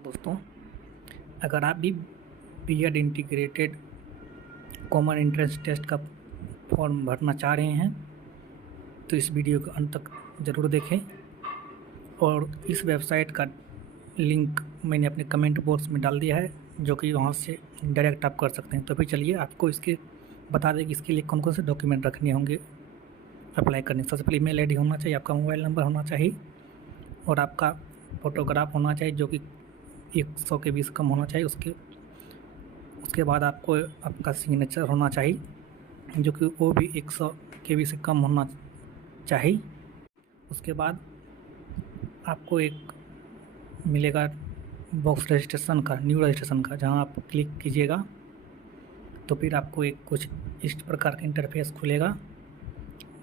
दोस्तों, अगर आप भी BEd integrated common entrance test का फॉर्म भरना चाह रहे हैं तो इस वीडियो को अंत तक ज़रूर देखें। और इस वेबसाइट का लिंक मैंने अपने कमेंट बॉक्स में डाल दिया है, जो कि वहाँ से डायरेक्ट आप कर सकते हैं। तो फिर चलिए आपको इसके बता दें कि इसके लिए कौन कौन से डॉक्यूमेंट रखने होंगे अप्लाई करने। सबसे पहले ईमेल आईडी होना चाहिए, आपका मोबाइल नंबर होना चाहिए और आपका फ़ोटोग्राफ होना चाहिए जो कि 100 KB से कम होना चाहिए। उसके बाद आपको आपका सिग्नेचर होना चाहिए जो कि वो भी 100 KB से कम होना चाहिए। उसके बाद आपको एक मिलेगा बॉक्स रजिस्ट्रेशन का, न्यू रजिस्ट्रेशन का, जहां आप क्लिक कीजिएगा तो फिर आपको एक कुछ इस प्रकार का इंटरफेस खुलेगा,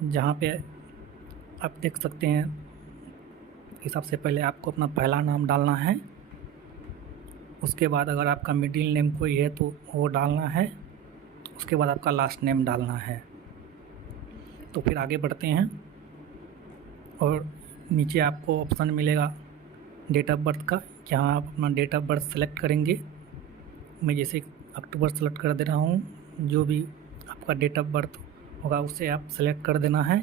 जहां पे आप देख सकते हैं कि सबसे पहले आपको अपना पहला नाम डालना है। उसके बाद अगर आपका मिडिल नेम कोई है तो वो डालना है। उसके बाद आपका लास्ट नेम डालना है। तो फिर आगे बढ़ते हैं और नीचे आपको ऑप्शन मिलेगा डेट ऑफ बर्थ का, जहां आप अपना डेट ऑफ बर्थ सेलेक्ट करेंगे। मैं जैसे अक्टूबर सेलेक्ट कर दे रहा हूं। जो भी आपका डेट ऑफ बर्थ होगा उसे आप सेलेक्ट कर देना है।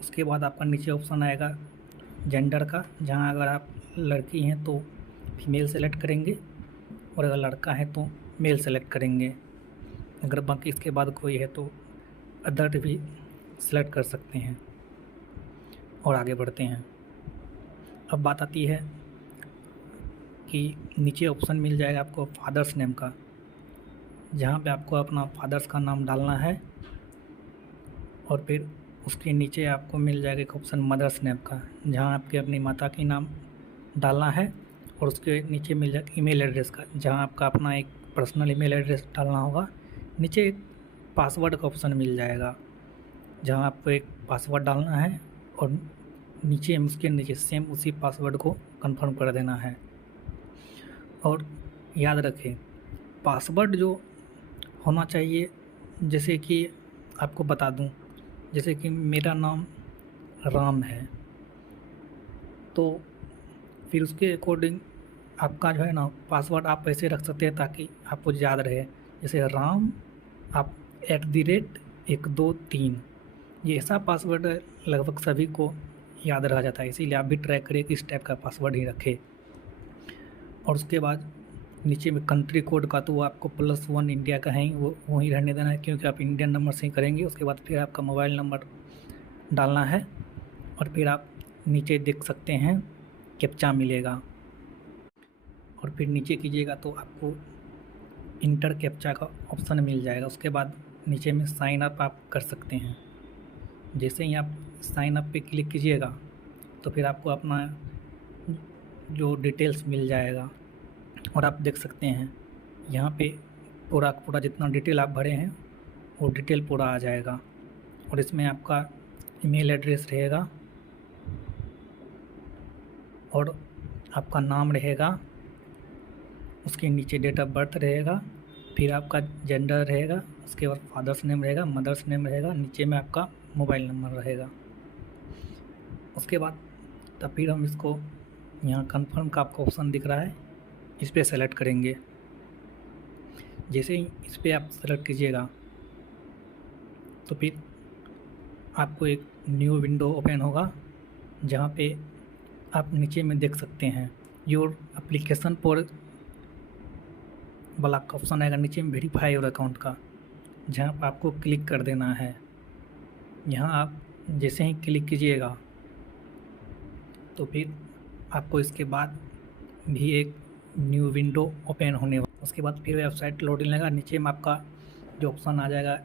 उसके बाद आपका नीचे ऑप्शन आएगा जेंडर का, जहां अगर आप लड़की हैं तो फीमेल सेलेक्ट करेंगे और अगर लड़का है तो मेल सेलेक्ट करेंगे। अगर बाकी इसके बाद कोई है तो अदर भी सेलेक्ट कर सकते हैं। और आगे बढ़ते हैं। अब बात आती है कि नीचे ऑप्शन मिल जाएगा आपको फादर्स नेम का, जहाँ पे आपको अपना फादर्स का नाम डालना है। और फिर उसके नीचे आपको मिल जाएगा एक ऑप्शन मदर्स नेम का, जहाँ आपके अपनी माता की नाम डालना है। और उसके नीचे मिल जाएगा ईमेल एड्रेस का, जहाँ आपका अपना एक पर्सनल ईमेल एड्रेस डालना होगा। नीचे एक पासवर्ड का ऑप्शन मिल जाएगा, जहाँ आपको एक पासवर्ड डालना है और नीचे उसके नीचे सेम उसी पासवर्ड को कंफर्म कर देना है। और याद रखें, पासवर्ड जो होना चाहिए, जैसे कि आपको बता दूं, जैसे कि मेरा नाम राम है तो फिर उसके अकॉर्डिंग आपका जो है ना पासवर्ड आप ऐसे रख सकते हैं ताकि आपको याद रहे। जैसे राम आप @123, ये ऐसा पासवर्ड लगभग सभी को याद रह जाता है, इसीलिए आप भी ट्राई करिए कि इस टाइप का पासवर्ड ही रखें। और उसके बाद नीचे में कंट्री कोड का, तो वो आपको +1 इंडिया का है, वो वहीं रहने देना है, क्योंकि आप इंडियन नंबर से ही करेंगे। उसके बाद फिर आपका मोबाइल नंबर डालना है और फिर आप नीचे देख सकते हैं कैप्चा मिलेगा और फिर नीचे कीजिएगा तो आपको इंटर कैप्चा का ऑप्शन मिल जाएगा। उसके बाद नीचे में साइन अप आप कर सकते हैं। जैसे ही आप साइन अप पे क्लिक कीजिएगा तो फिर आपको अपना जो डिटेल्स मिल जाएगा और आप देख सकते हैं यहाँ पे पूरा जितना डिटेल आप भरे हैं वो डिटेल पूरा आ जाएगा। और इसमें आपका ईमेल एड्रेस रहेगा और आपका नाम रहेगा, उसके नीचे डेट ऑफ बर्थ रहेगा, फिर आपका जेंडर रहेगा, उसके बाद फादर्स नेम रहेगा, मदर्स नेम रहेगा, नीचे में आपका मोबाइल नंबर रहेगा। उसके बाद तब फिर हम इसको यहाँ कंफर्म का आपको ऑप्शन दिख रहा है, इस पर सेलेक्ट करेंगे। जैसे ही इस पर आप सेलेक्ट कीजिएगा तो फिर आपको एक न्यू विंडो ओपन होगा, जहाँ पे आप नीचे में देख सकते हैं योर एप्लीकेशन फॉर वाला ऑप्शन आएगा, नीचे में वेरीफाई योर अकाउंट का, जहाँ पर आपको क्लिक कर देना है। यहाँ आप जैसे ही क्लिक कीजिएगा तो फिर आपको इसके बाद भी एक न्यू विंडो ओपन होने वाला। उसके बाद फिर वेबसाइट लोडिंग लगेगा। नीचे में आपका जो ऑप्शन आ जाएगा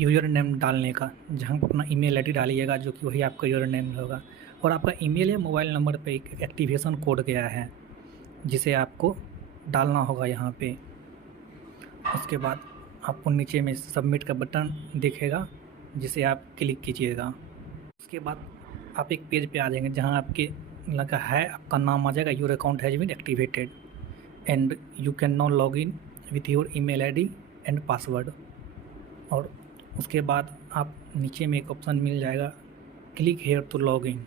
यूज़र नेम डालने का, जहाँ पर अपना ईमेल आईडी डालिएगा, जो कि वही आपका यूज़र नेम होगा। और आपका ईमेल या मोबाइल नंबर पे एक एक्टिवेशन कोड गया है, जिसे आपको डालना होगा यहाँ पे। उसके बाद आपको नीचे में सबमिट का बटन दिखेगा, जिसे आप क्लिक कीजिएगा। उसके बाद आप एक पेज पे आ जाएंगे, जहाँ आपके लगा है आपका नाम आ जाएगा, your account has been activated and you can now log in with your email ID and password. और उसके बाद आप नीचे में एक ऑप्शन मिल जाएगा click here to log in,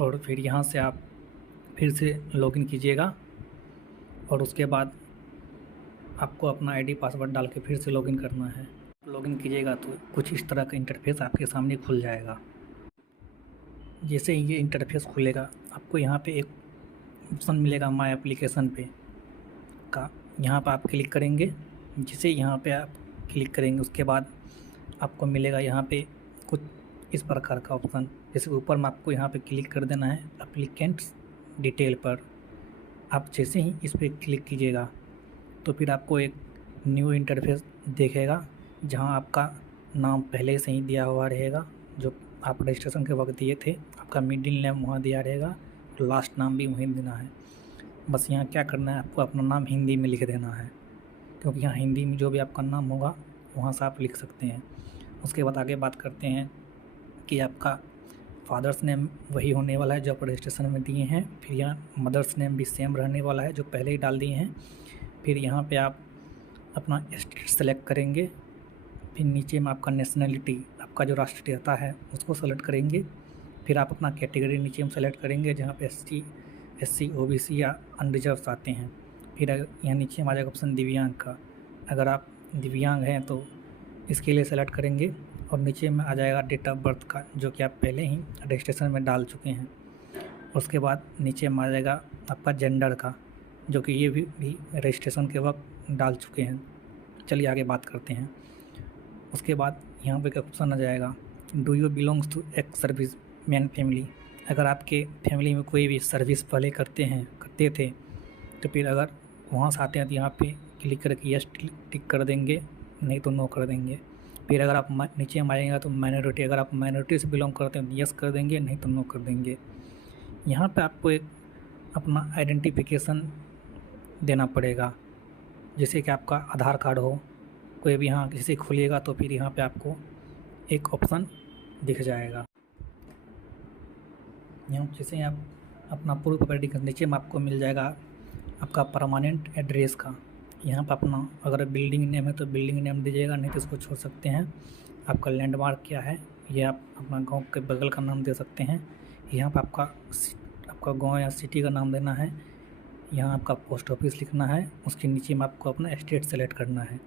और फिर यहाँ से आप फिर से लॉगिन कीजिएगा और उसके बाद आपको अपना आईडी पासवर्ड डाल के फिर से लॉगिन करना है। लॉगिन कीजिएगा तो कुछ इस तरह का इंटरफेस आपके सामने खुल जाएगा। जैसे ही ये इंटरफेस खुलेगा आपको यहाँ पे एक ऑप्शन मिलेगा माय एप्लीकेशन पे का, यहाँ पर आप क्लिक करेंगे। जिसे यहाँ पे आप क्लिक करेंगे उसके बाद आपको मिलेगा यहाँ पे कुछ इस प्रकार का ऑप्शन। जैसे ऊपर में आपको यहाँ पे क्लिक कर देना है एप्लीकेंट्स डिटेल पर। आप जैसे ही इस पर क्लिक कीजिएगा तो फिर आपको एक न्यू इंटरफेस देखेगा जहाँ आपका नाम पहले से ही दिया हुआ रहेगा, जो आप रजिस्ट्रेशन के वक्त दिए थे। आपका मिडिल नेम वहाँ दिया रहेगा, लास्ट नाम भी वहीं देना है। बस यहाँ क्या करना है, आपको अपना नाम हिंदी में लिख देना है, क्योंकि यहाँ हिंदी में जो भी आपका नाम होगा वहाँ से आप लिख सकते हैं। उसके बाद आगे बात करते हैं कि आपका फादर्स नेम वही होने वाला है जो आप रजिस्ट्रेशन में दिए हैं। फिर यहाँ मदर्स नेम भी सेम रहने वाला है जो पहले ही डाल दिए हैं। फिर यहाँ पे आप अपना स्टेट सेलेक्ट करेंगे। फिर नीचे में आपका नेशनलिटी, आपका जो राष्ट्रीयता है उसको सेलेक्ट करेंगे। फिर आप अपना कैटेगरी नीचे में सेलेक्ट करेंगे जहाँ पे SC OBC या अनरिजर्व आते हैं। फिर यहाँ नीचे में आ जाएगा ऑप्शन दिव्यांग का। अगर आप दिव्यांग हैं तो इसके लिए सेलेक्ट करेंगे और नीचे में आ जाएगा डेट ऑफ बर्थ का, जो कि आप पहले ही रजिस्ट्रेशन में डाल चुके हैं। उसके बाद नीचे में आ जाएगा आपका जेंडर का, जो कि ये भी रजिस्ट्रेशन के वक्त डाल चुके हैं। चलिए आगे बात करते हैं। उसके बाद यहाँ पे ऑप्शन आ जाएगा do you belongs to ex service man family. अगर आपके फैमिली में कोई भी सर्विस पहले करते थे तो फिर अगर वहाँ से आते हैं तो यहाँ पे क्लिक करके यस टिक कर देंगे, नहीं तो नो कर देंगे। फिर अगर आप नीचे में आएगा तो माइनॉरिटी, अगर आप माइनॉरिटी से बिलोंग करते हैं तो यस कर देंगे, नहीं तो नो कर देंगे। यहाँ पे आपको एक अपना आइडेंटिफिकेशन देना पड़ेगा, जैसे कि आपका आधार कार्ड हो, कोई भी यहाँ जैसे खुलिएगा तो फिर यहाँ पे आपको एक ऑप्शन दिख जाएगा। यहाँ जैसे आप अपना प्रूफ ऑफ आइडेंटिटी नीचे में आपको मिल जाएगा आपका परमानेंट एड्रेस का। यहाँ पर अपना अगर बिल्डिंग नेम है तो बिल्डिंग नेम दीजिएगा, नहीं तो इसको छोड़ सकते हैं। आपका लैंडमार्क क्या है ये आप अपना गांव के बगल का नाम दे सकते हैं। यहाँ पर आपका गांव या सिटी का नाम देना है। यहाँ आपका पोस्ट ऑफिस लिखना है। उसके नीचे में आपको अपना स्टेट सेलेक्ट करना है।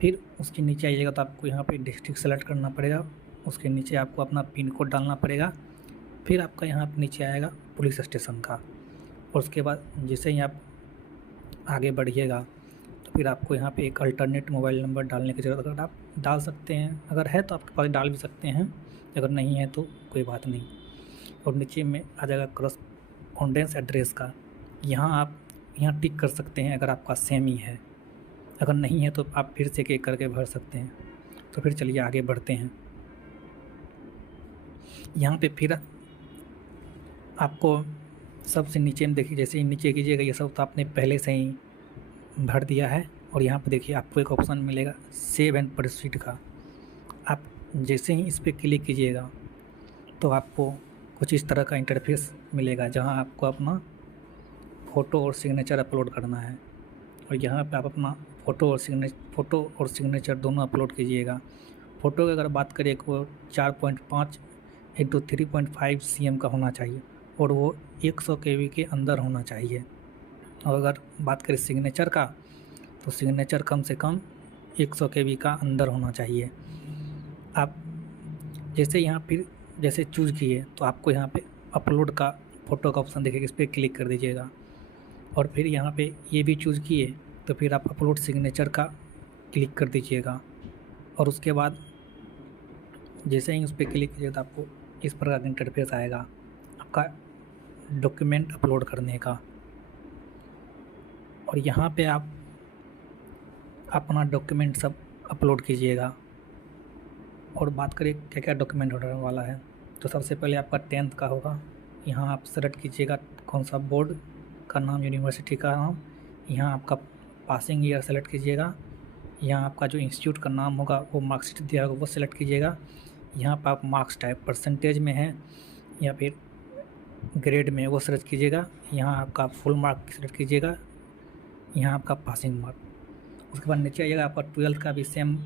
फिर उसके नीचे आइएगा तो आपको यहाँ पे डिस्ट्रिक्ट सेलेक्ट करना पड़ेगा। उसके नीचे आपको अपना पिन कोड डालना पड़ेगा। फिर आपका यहाँ पे नीचे आएगा पुलिस स्टेशन का। और उसके बाद जैसे ही आप आगे बढ़िएगा तो फिर आपको यहाँ पे एक अल्टरनेट मोबाइल नंबर डालने की ज़रूरत, अगर आप डाल सकते हैं, अगर है तो आपके पास डाल भी सकते हैं, अगर नहीं है तो कोई बात नहीं। और नीचे में आ जाएगा करस्पॉन्डेंस एड्रेस का। यहाँ आप यहाँ टिक कर सकते हैं अगर आपका सेम ही है, अगर नहीं है तो आप फिर से एक करके भर सकते हैं। तो फिर चलिए आगे बढ़ते हैं। यहाँ पे फिर आपको सबसे नीचे में देखिए, जैसे ही नीचे कीजिएगा ये सब तो आपने पहले से ही भर दिया है। और यहाँ पे देखिए आपको एक ऑप्शन मिलेगा सेव एंड प्रोसीड का। आप जैसे ही इस पर क्लिक कीजिएगा तो आपको कुछ इस तरह का इंटरफेस मिलेगा, जहाँ आपको अपना फ़ोटो और सिग्नेचर अपलोड करना है। और यहाँ पे आप अपना फ़ोटो और सिग्नेचर दोनों अपलोड कीजिएगा। फ़ोटो की अगर बात करें तो 4.5 इंटू 3.5 cm का होना चाहिए और वो 100 KB के अंदर होना चाहिए। और अगर बात करें सिग्नेचर का तो सिग्नेचर कम से कम 100 KB का अंदर होना चाहिए। आप जैसे यहाँ फिर जैसे चूज़ किए तो आपको यहाँ पे अपलोड का फ़ोटो का ऑप्शन दिखेगा, इस पर क्लिक कर दीजिएगा। और फिर यहाँ पे ये भी चूज़ किए तो फिर आप अपलोड सिग्नेचर का क्लिक कर दीजिएगा। और उसके बाद जैसे ही उस पर क्लिक कीजिए तो आपको इस प्रकार का इंटरफेस आएगा आपका डॉक्यूमेंट अपलोड करने का। और यहाँ पे आप अपना डॉक्यूमेंट सब अपलोड कीजिएगा। और बात करें क्या क्या डॉक्यूमेंट होने वाला है, तो सबसे पहले आपका 10th का होगा। यहाँ आप सेलेक्ट कीजिएगा कौन सा बोर्ड का नाम, यूनिवर्सिटी का नाम। यहाँ आपका पासिंग ईयर सेलेक्ट कीजिएगा। यहाँ आपका जो इंस्टीट्यूट का नाम होगा वो मार्कशीट दिया होगा वो सेलेक्ट कीजिएगा। यहाँ पर आप मार्क्स टाइप परसेंटेज में है या फिर ग्रेड में वो सेलेक्ट कीजिएगा। यहाँ आपका फुल मार्क सेलेक्ट कीजिएगा। यहाँ आपका पासिंग मार्क। उसके बाद नीचे आइएगा, आपका 12th का भी सेम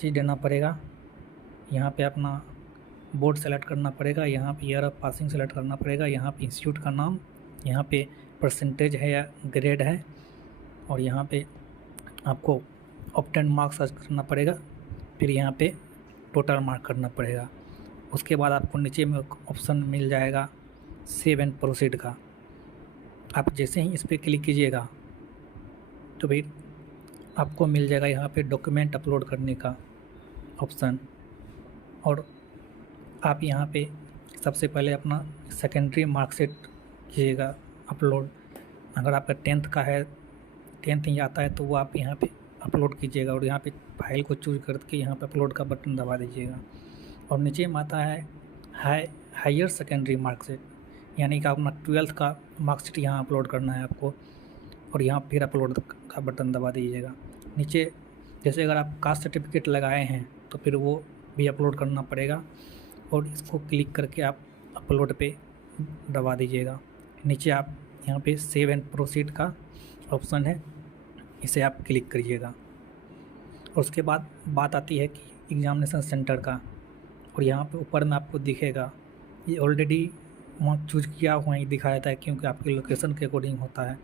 चीज़ देना पड़ेगा। यहाँ पे अपना बोर्ड सेलेक्ट करना पड़ेगा। यहाँ पे ईयर ऑफ पासिंग सेलेक्ट करना पड़ेगा। यहाँ पे इंस्टीट्यूट का नाम यहाँ पे परसेंटेज है या ग्रेड है, और यहाँ पे आपको ऑब्टेन मार्क्स सर्च करना पड़ेगा, फिर यहाँ पे टोटल मार्क करना पड़ेगा। उसके बाद आपको नीचे में ऑप्शन मिल जाएगा सेव एंड प्रोसीड का। आप जैसे ही इस पर क्लिक कीजिएगा तो फिर आपको मिल जाएगा यहाँ पे डॉक्यूमेंट अपलोड करने का ऑप्शन, और आप यहाँ पे सबसे पहले अपना सेकेंडरी मार्कशीट कीजिएगा अपलोड। अगर आपका 10th का है, 10th ही आता है, तो वो आप यहाँ पे अपलोड कीजिएगा और यहाँ पे फाइल को चूज करके यहाँ पे अपलोड का बटन दबा दीजिएगा। और नीचे में आता है हायर सेकेंडरी मार्कशीट, यानी कि अपना 12th का मार्कशीट यहाँ अपलोड करना है आपको, और यहाँ फिर अपलोड का बटन दबा दीजिएगा। नीचे जैसे अगर आप कास्ट सर्टिफिकेट लगाए हैं तो फिर वो भी अपलोड करना पड़ेगा, और इसको क्लिक करके आप अपलोड पे दबा दीजिएगा। नीचे आप यहाँ पे सेव एंड प्रोसीड का ऑप्शन है, इसे आप क्लिक करिएगा। और उसके बाद बात आती है कि एग्ज़ामिनेशन सेंटर का, और यहाँ पे ऊपर में आपको दिखेगा ये ऑलरेडी वहाँ चूज किया हुआ ही दिखाया था, क्योंकि आपकी लोकेशन के अकॉर्डिंग होता है।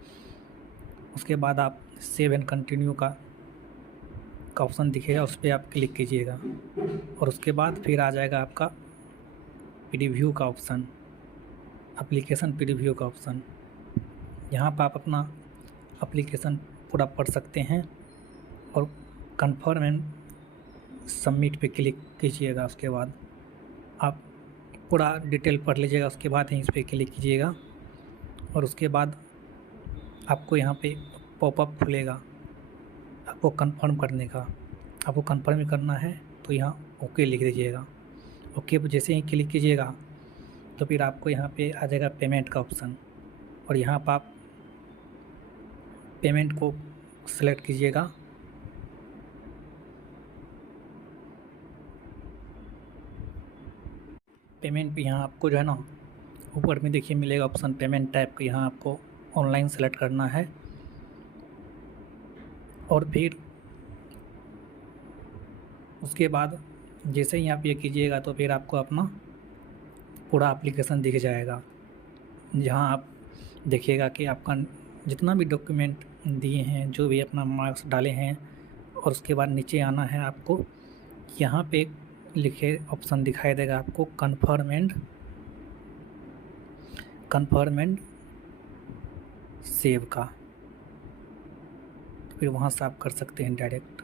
उसके बाद आप सेव एंड कंटिन्यू का ऑप्शन दिखेगा, उस पर आप क्लिक कीजिएगा, और उसके बाद फिर आ जाएगा आपका प्रीव्यू का ऑप्शन, एप्लीकेशन प्रीव्यू का ऑप्शन। यहाँ पर आप अपना एप्लीकेशन पूरा पढ़ सकते हैं, और कन्फर्म एंड सबमिट पे क्लिक कीजिएगा। उसके बाद आप पूरा डिटेल पढ़ लीजिएगा, उसके बाद ही इस पर क्लिक कीजिएगा, और उसके बाद आपको यहाँ पे पॉपअप खुलेगा आपको कंफर्म करने का। आपको कंफर्म करना है तो यहाँ ओके लिख दीजिएगा। ओके पर जैसे ही क्लिक कीजिएगा तो फिर आपको यहाँ पे आ जाएगा पेमेंट का ऑप्शन, और यहाँ पर आप पेमेंट को सेलेक्ट कीजिएगा। पेमेंट भी यहाँ आपको जो है ना ऊपर में देखिए मिलेगा ऑप्शन पेमेंट टाइप का, यहाँ आपको ऑनलाइन सेलेक्ट करना है, और फिर उसके बाद जैसे ही आप ये कीजिएगा तो फिर आपको अपना पूरा एप्लीकेशन दिख जाएगा, जहाँ आप देखिएगा कि आपका जितना भी डॉक्यूमेंट दिए हैं, जो भी अपना मार्क्स डाले हैं, और उसके बाद नीचे आना है आपको, यहाँ पे लिखे ऑप्शन दिखाई देगा आपको कन्फर्म एंड सेव का, फिर वहाँ से आप कर सकते हैं डायरेक्ट।